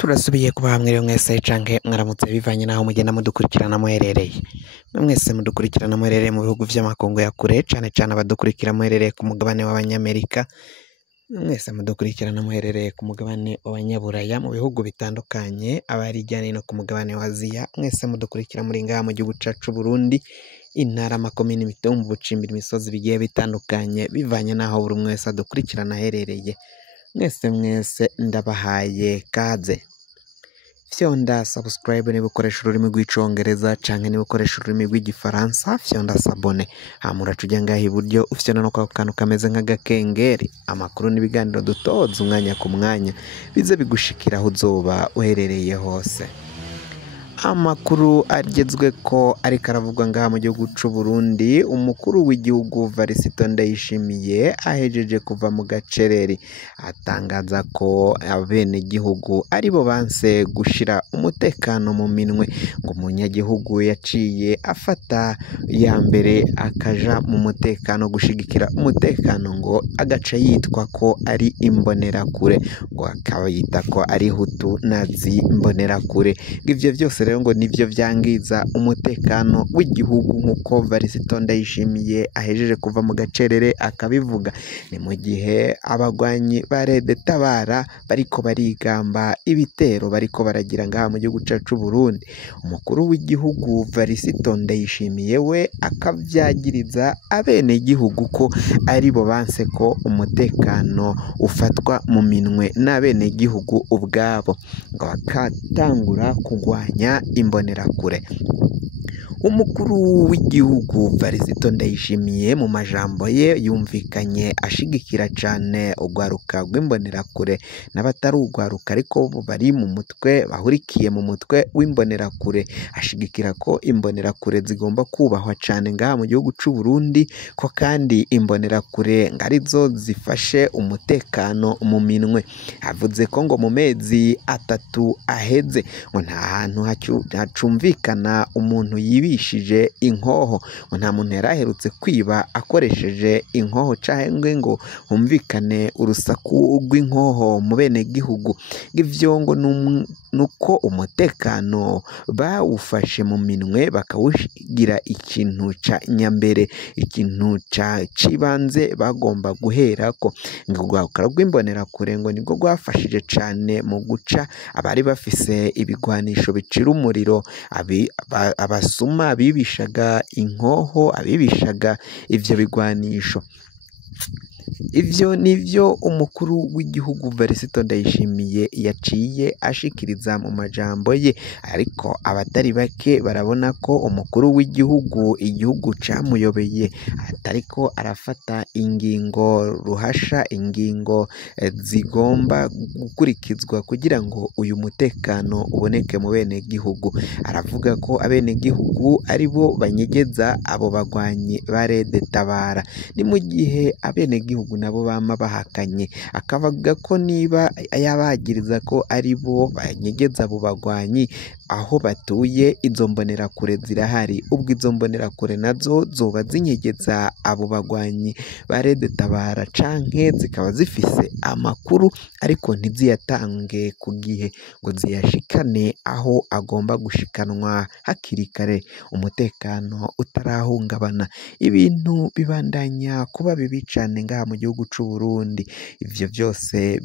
Turasubiye kuba hamwe rero mwese canke mwaramutse bivanye naho mugenda mudukurikirana muherereye. Mwese mudukurikirana muherereye mu bihugu vy'amakungu ya kure cane abadukurikira muherereye ku mugabane w'abanyamerika. Mwese mudukurikirana muherereye ku mugabane w'abanyaburaya mu bihugu bitandukanye abari hirya no hino ku mugabane wa Aziya. Mwese mudukurikira muri ngaha mu gihugu cacu Burundi, intara, amakomine, imitumba, ubucimbiri, imisozi bigiye bitandukanye bivanye naho buri umwe wese adukurikirana aherereye. Mwese ndabahaye kaze. Fyonda subscribe niba ukoresha ururimi rw'icongereza canke niba ukoresha ururimi rw'igifaransa, fyonda sabone. Hamura tujya ngaha iburyo ufyona no kantu kameze nk'agakengeri, amakuru n'ibiganiro dutoza umwanya ku mwanya bize bigushikira aho uzoba uherereye hose. Amakuru agezwe ko ariko aravugwa ngaha mu gihugu c'u Burundi, umukuru w'igihugu Varisito Ndayishimiye ahejeje kuva mu gacereri, atangaza ko abene gihugu aribo banse gushira umutekano mu minwe, ngo umunyagihugu yaciye afata ya mbere akaja mu mutekano gushigikira umutekano, ngo agaca yitwa ko ari imbonerakure, ngo akaba yita ko ari hutu nazi imbonerakure. Ivyo vyose rero ngo nivyo vyangiza umutekano w'igihugu nk'uko Varisito Ndayishimiye ahejeje kuva mu gacerere akabivuga. Ni mu gihe abagwanyi ba Rede Tabara bariko barigamba ibitero bariko baragira ngaha mu gihugu cacu Burundi. Umukuru w'igihugu Varisito Ndayishimiye we akavyagiriza abene gihugu ko aribo banse ko umutekano ufatwa mu minwe n'abene gihugu ubwabo, ngo bakatangura kugwanya imbonerakure. Umukuru w'igihugu Varisito Ndayishimiye mu majambo ye yumvikanye ashigikira cane urwaruka rw'imbonerakure n'abatari urwaruka ariko bari mu mutwe bahurikiye mu mutwe w'imbonerakure. Ashigikira ko imbonerakure zigomba kubahwa cane ngaha mu gihugu c'u Burundi, ko kandi imbonerakure ngarizo zifashe umutekano mu minwe. Avuze ko ngo mu mezi 3 aheze ngo nta hantu hacumvikana umuntu yibishije inkoho, ngo nta muntu yaraherutse kwiba akoresheje inkoho canke ngo humvikane urusaku rw'inkoho mu bene gihugu. Ivyo ngo nuko umutekano bawufashe mu minwe bakawugira ikintu ca nyambere, ikintu cibanze bagomba guherako. Ngo urwaruka rw'imbonerakure ngo nibwo rwafashije cane mu guca abari bafise ibigwanisho bicira umuriro, abasuma bibishaga inkoho, abibishaga ivyo bigwanisho. Ivyo nivyo umukuru w'igihugu Varisito Ndayishimiye yaciye ashikiriza mu majambo ye, ariko abatari bake barabona ko umukuru w'igihugu igihugu camuyobeye atariko arafata ingingo ruhasha, ingingo zigomba gukurikizwa kugira ngo uyu mutekano uboneke mu bene gihugu. Aravuga ko abene gihugu aribo banyegeza abo bagwanyi ba Rede Tabara, ni mu gihe abene gihugu nabo bama bahakanye. Akavuga ko niba yabagiriza ko aribo banyegeza abo bagwanyi aho batuye, izo mbonerakure zirahari, ubwo izo mbonerakure nazo zoba zinyegeza abo bagwanyi ba Rede Tabara canke zikaba zifise amakuru ariko ntiziyatange ku gihe ngo ziyashikane aho agomba gushikanwa hakiri kare, umutekano utarahungabana. Ibintu bibandanya kuba bibi cane ngaha mu gihugu c'u Burundi. Ivyo vyose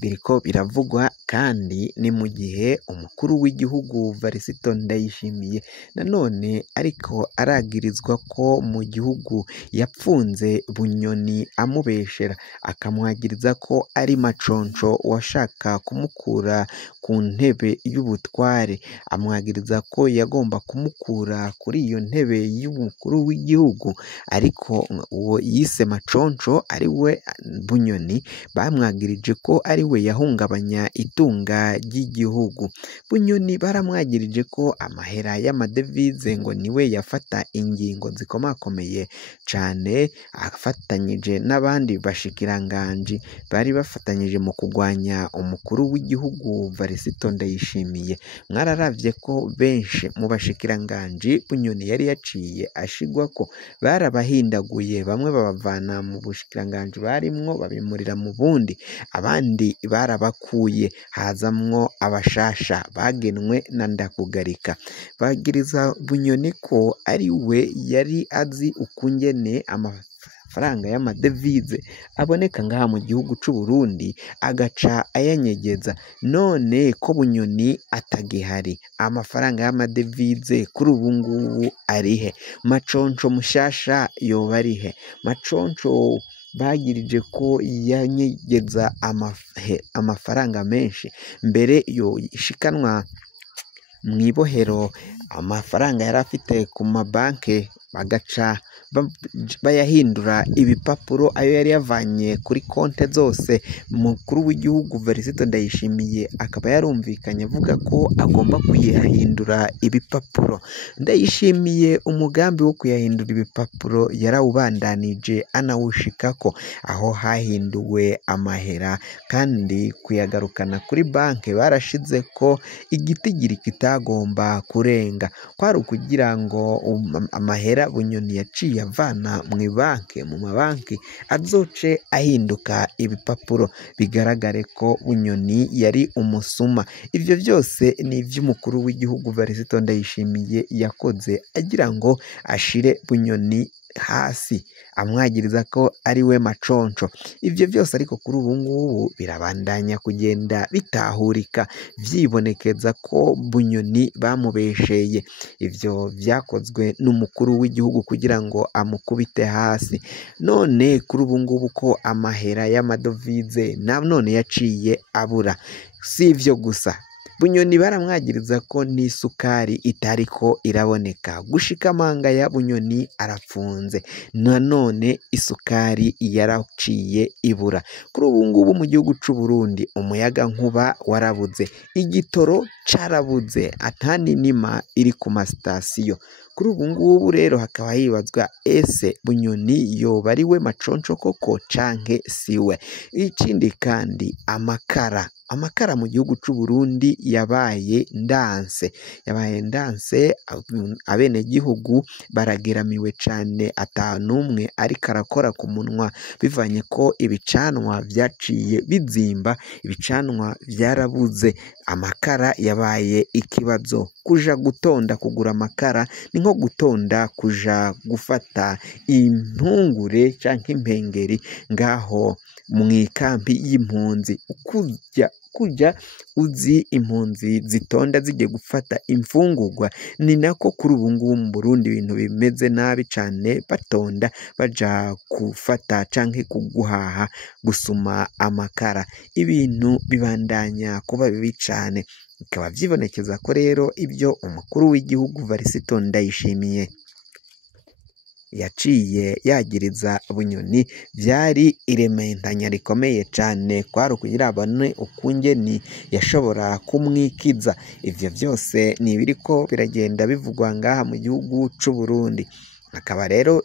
biriko biravugwa, kandi ni mu gihe umukuru w'igihugu Varisito Ndayishimiye nanone ariko aragirizwa ko mu gihugu yapfunze Bunyoni amubeshera, akamwagiriza ko ari Maconco washaka kumukura ku ntebe y'ubutware, amwagiriza ko yagomba kumukura kuri iyo ntebe y'umukuru w'igihugu, ariko uwo yise Maconco ari we Bunyoni bamwagirije ko ari we yahungabanya itunga ry'igihugu. Bunyoni baramwagirije ko amahera y'amadevize ngo niwe yafata ingingo zikomakomeye cane afatanyije n'abandi bashikiranganji bari bafatanyije mu kurwanya umukuru w'igihugu Varisito Ndayishimiye. Mwararavye ko benshi mu bashikiranganji Bunyoni yari yaciye ashigwa ko barabahindaguye, bamwe babavana mu bushikiranganji barimwo babimurira mu bundi, abandi barabakuye hazamwo abashasha bagenwe na Ndakugarika. Bagiriza Bunyoni ko ari we yari azi ukungene amafaranga y'amadevize aboneka ngaha mu gihugu c'u Burundi agaca ayanyegeza. None ko Bunyoni atagihari, amafaranga y'amadevize kuri ubu ngubu arihe? Maconco mushasha yoba arihe? Maconco bagirije ko yanyegeza amafaranga menshi, mbere yo ishikanwa mw'ibohero amafaranga yari afite ku mabanke bagaca bayahindura ibipapuro ayo yari yavanye kuri konte zose. Umukuru w'igihugu Varisito Ndayishimiye akaba yarumvikanye avuga ko agomba kuyahindura ibipapuro. Ndayishimiye umugambi wo kuyahindura ibipapuro yarawubandanije anawushikako, aho hahinduwe amahera kandi kuyagarukana kuri banke barashize ko igitigiri kitagomba kurenga, kwari ukugira ngo amahera Bunyoni yaciye avana mu mabanki azoce ahinduka ibipapuro, bigaragare ko Bunyoni yari umusuma. Ivyo byose ni ivy'umukuru w'igihugu Varisito Ndayishimiye yakoze agira ngo ashire Bunyoni hasi, amwagiriza ko ari we maconco. Ivyo byose ariko kuri ubu ngubu birabandanya kugenda bitahurika, vyibonekeza ko Bunyoni bamubesheye. Ivyo vyakozwe n'umukuru w'igihugu kugira ngo amukubite hasi. None kuri ubu ngubu ko amahera y'amadovize none yaciye abura. Si ivyo gusa, Bunyoni baramwagiriza ko n'isukari itariko iraboneka. Gushika amanga ya Bunyoni arafunze, nanone isukari yaraciye ibura. Kuri ubu ngubu mu gihugu c'u Burundi umuyaga nkuba warabuze, igitoro carabuze, atani nima iri ku masitasiyo. Kuri ubu ngubu rero hakaba hibazwa ese Bunyoni yoba ari we maconco koko canke siwe? Ikindi kandi amakara mu gihugu c'u Burundi yabaye ndanse, abene gihugu barageramiwe cane, atanumwe ariko arakora ku munwa bivanye ko ibicanwa vyaciye bizimba, ibicanwa vyarabuze, amakara yabaye ikibazo. Kuja gutonda kugura amakara ni nko gutonda kuja gufata impungure canke impengeri ngaho mw'ikambi y'impunzi. Kuja uzi impunzi zitonda zigiye gufata imfungurwa, ni nako kuri ubu ngubu mu Burundi ibintu bimeze nabi cane, batonda baja gufata canke kuguhaha gusuma amakara. Ibintu bibandanya kuba bibi cane, bikaba vyibonekeza ko rero ibyo umukuru w'igihugu Varisito Ndayishimiye yaciye yagiriza Bunyoni vyari irementanya rikomeye cane, kwari ukugira abone ukungeni yashobora kumwikiza. Ivyo byose ni ibiriko biragenda bivugwa ngaha mu gihugu c'u Burundi. Akaba rero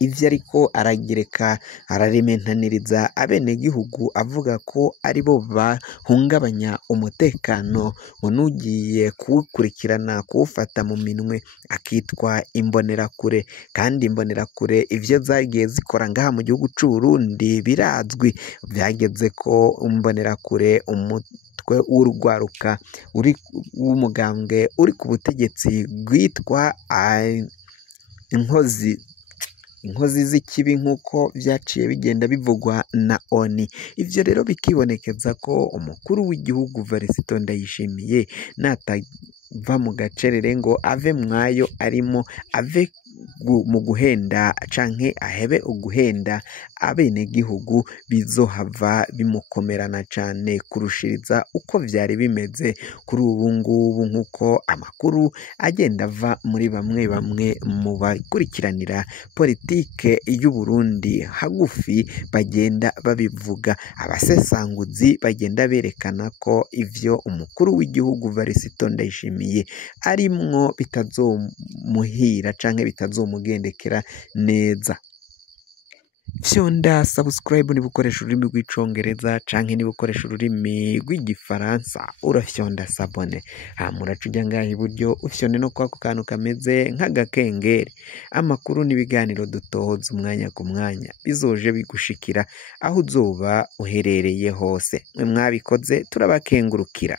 ivyo ariko aragireka ararementaniriza abenegihugu avuga ko aribo bahungabanya umutekano, ngo n'ugiye kuwukurikirana kuwufata mu minwe akitwa imbonerakure. Kandi imbonerakure ivyo zagiye zikora ngaha mu gihugu c'u Burundi birazwi. Vyageze ko imbonerakure umutwe w'urwaruka w'umugambwe uri ku butegetsi rwitwa inkozi z'ikibi nk'uko vyaciye bigenda bivugwa na ONU. Ivyo rero bikibonekeza ko umukuru w'igihugu Varisito Ndayishimiye natava mu gacerere ngo ave mwayo arimo, ave mu guhenda canke ahebe uguhenda abenegihugu bizohava bimukomerana cane kurushiriza uko vyari bimeze kuri ubu ngubu, nk'uko amakuru agenda ava muri bamwe bamwe mu bakurikiranira politike y'u Burundi hagufi bagenda babivuga. Abasesanguzi bagenda berekana ko ivyo umukuru w'igihugu Varisito Ndayishimiye arimwo bitazomuhira canke bitazomugendekera neza. Fyonda subscribe niba ukoresha ururimi rw'icongereza canke niba ukoresha ururimi rw'igifaransa urafyonda sabone, hama uraca uja ngaha iburyo ufyonde no kwako kantu kameze nk'agakengeri, amakuru n'ibiganiro dutohoza umwanya ku mwanya bizoje bigushikira aho uzoba uherereye hose. Mwe mwabikoze turabakengurukira.